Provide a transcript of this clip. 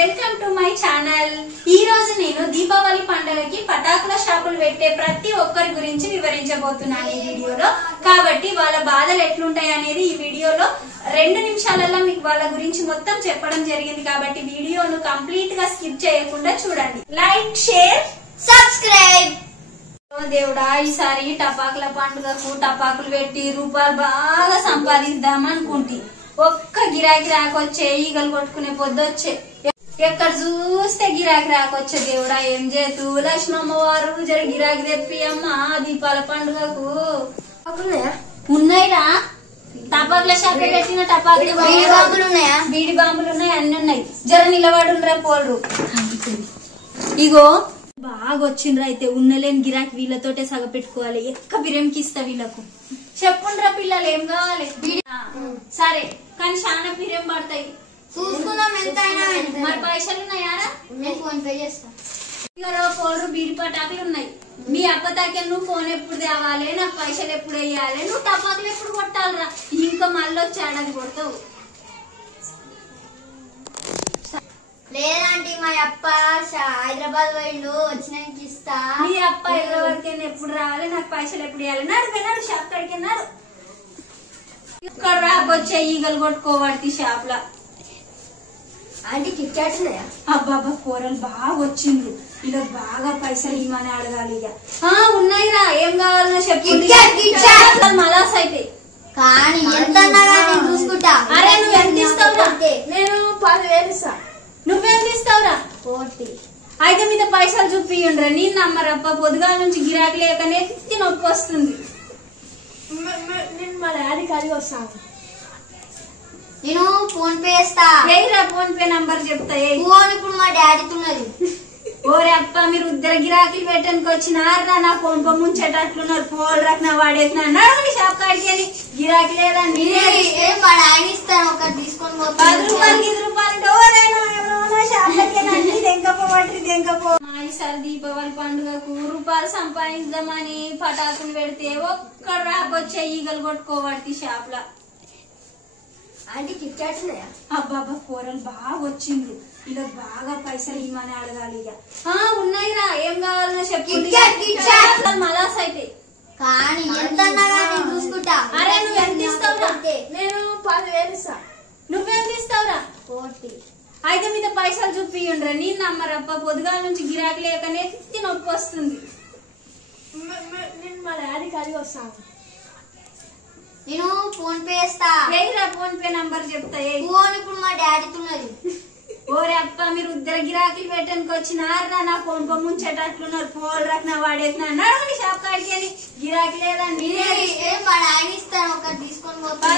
Welcome to my channel. ఈ రోజు నేను దీపావళి పండుగకి పటాకుల షాపులు పెట్టే ప్రతి ఒక్కరి గురించి వివరించబోతున్నాను ఈ వీడియోలో. కాబట్టి వాళ్ళ బాధలు ఎట్లుంటాయి అనేది ఈ వీడియోలో 2 నిమిషాలలో మీకు వాళ్ళ గురించి మొత్తం చెప్పడం జరిగింది. కాబట్టి వీడియోను కంప్లీట్ గా స్కిప్ చేయకుండా చూడండి. Like, share, subscribe. దేవుడా, ఈసారి టపాకుల పండుగకు టపాకులు పెట్టి రూపాయలు బాగా సంపాదిద్దాం అనుకుంటే ఒక్క గిరాకీ రాకొచ్చే, ఈగలు కొట్టుకునే పొద్దొచ్చే, ఎక్కడ చూస్తే గిరాకీ రాకొచ్చే. దేవుడా ఏం చేతు, లక్ష్మమ్మ వారు జర గిరాకీ తెప్పి అమ్మా దీపాల పండుగకు. ఉన్నాయిరా, టపాకుల షాప్ పెట్టిన టపాకులు ఉన్నాయా, బీడి బాంబులు ఉన్నాయి, అన్ని ఉన్నాయి. జర నిలబడుండ్రా పోల్రు. ఇగో బాగా వచ్చిండ్రు. అయితే ఉన్నలేని గిరాకీ వీళ్ళతోటే సగ పెట్టుకోవాలి. ఎక్క బిర్యంకి ఇస్తా వీళ్ళకు. చెప్పుండ్రా పిల్లలు ఏం కావాలి. సరే కానీ చాలా బిర్యం పడతాయి, చూసుకుందాం. ఎంతైనా మరి పైసలు ఉన్నాయా? ఫోన్ పే చేస్తా. పోరు బీడి పటాకులు ఉన్నాయి. మీ అప్పతాకే నువ్వు ఫోన్ ఎప్పుడు తేవాలి, నాకు పైసలు ఎప్పుడు వేయాలి, నువ్వు టపాకులు ఎప్పుడు కొట్టాలరా. ఇంకా మళ్ళీ వచ్చి ఆడది కొడతావు. లేదంటే మా అప్ప హైదరాబాద్ పోయిండు, వచ్చినాక ఇస్తా. మీ అప్ప హైదరాబాద్ కి ఎప్పుడు రావాలి, నాకు పైసలు ఎప్పుడు వేయాలి. నడిపోయినాడు షాప్ కాడికి అన్నారు. ఇక్కడ రాకొచ్చే ఈగలు కొట్టుకోబడి షాప్ లా. అంటే కిట్చాట్స్ ఉన్నాయా? అబ్బాబా కూరలు బాగా వచ్చిండ్రు. ఇలా బాగా పైసలు ఇవ్వమని అడగాలి. ఇక ఉన్నాయిరా, ఏం కావాలన్నా చెప్పు. మలాస్ అయితే కానీ ఎంత చూసుకుంటా. అరే నువ్వు ఎంత ఇస్తావురా? నేను 10,000 ఇస్తా. నువ్వెంత ఇస్తావురా? 40. అయితే మీద పైసలు చూపియుండ్రా. నేను నమ్మరప్ప, పొద్దుగాల నుంచి గిరాకీ లేకనే నొప్పి వస్తుంది. నేను మా డాడీ కలిగి వస్తాను. నేను ఫోన్ పే చేస్తా. ఏరా ఫోన్ పే నంబర్ చెప్తా. ఫోన్ ఇప్పుడు మా డాడీకి ఉన్నది. ఓరే అప్ప, మీరు ఇద్దరు గిరాకీలు పెట్టడానికి వచ్చినారా? నా ఫోన్ పో ముంచేటట్లున్నారు. పోల్ రకన వాడేసిన షాప్ కాడికి అని గిరాకీ లేదండి. మా డాడీ ఇస్తాను, ఒకటి తీసుకొని పోతా. 10 రూపాయలు 20 రూపాయలు ఈసారి దీపావళి పండుగకు రూపాయలు సంపాదించదామని పటాకులు పెడితే ఒక్కడ రాకొచ్చే ఈగలు కొట్టుకోబడి షాప్ లా. అంటే కిట్చాట్స్ ఉన్నాయా? అబ్బాబా కూరలు బాగా వచ్చిండ్రు. ఇలా బాగా పైసలు ఇవ్వమని అడగాలి. ఇక ఉన్నాయిరా, ఏం కావాలన్నా చెప్పు. మలాస్ అయితే కానీ ఎంత చూసుకుంటా. అరే నువ్వు ఎంత ఇస్తావురా? నేను 10,000 ఇస్తా. నువ్వెంత ఇస్తావురా? 40. అయితే మీద పైసలు చూపియుండ్రా. నేను నమ్మరప్ప, పొద్దుగాల నుంచి గిరాకీ లేకనే నొప్పి వస్తుంది. నేను మా డాడీ కలిగి వస్తాను. నేను ఫోన్ పే చేస్తా. ఏరా ఫోన్ పే నంబర్ చెప్తా. ఫోన్ ఇప్పుడు మా డాడీకి ఉన్నది. ఓరే అప్ప, మీరు ఇద్దరు గిరాకీలు పెట్టడానికి వచ్చినారా? నా ఫోన్ పో ముంచేటట్లున్నారు. పోల్ రకన వాడేసిన షాప్ కాడికి అని గిరాకీ లేదండి. మా డాడీ ఇస్తాను, ఒకటి తీసుకొని పోతా.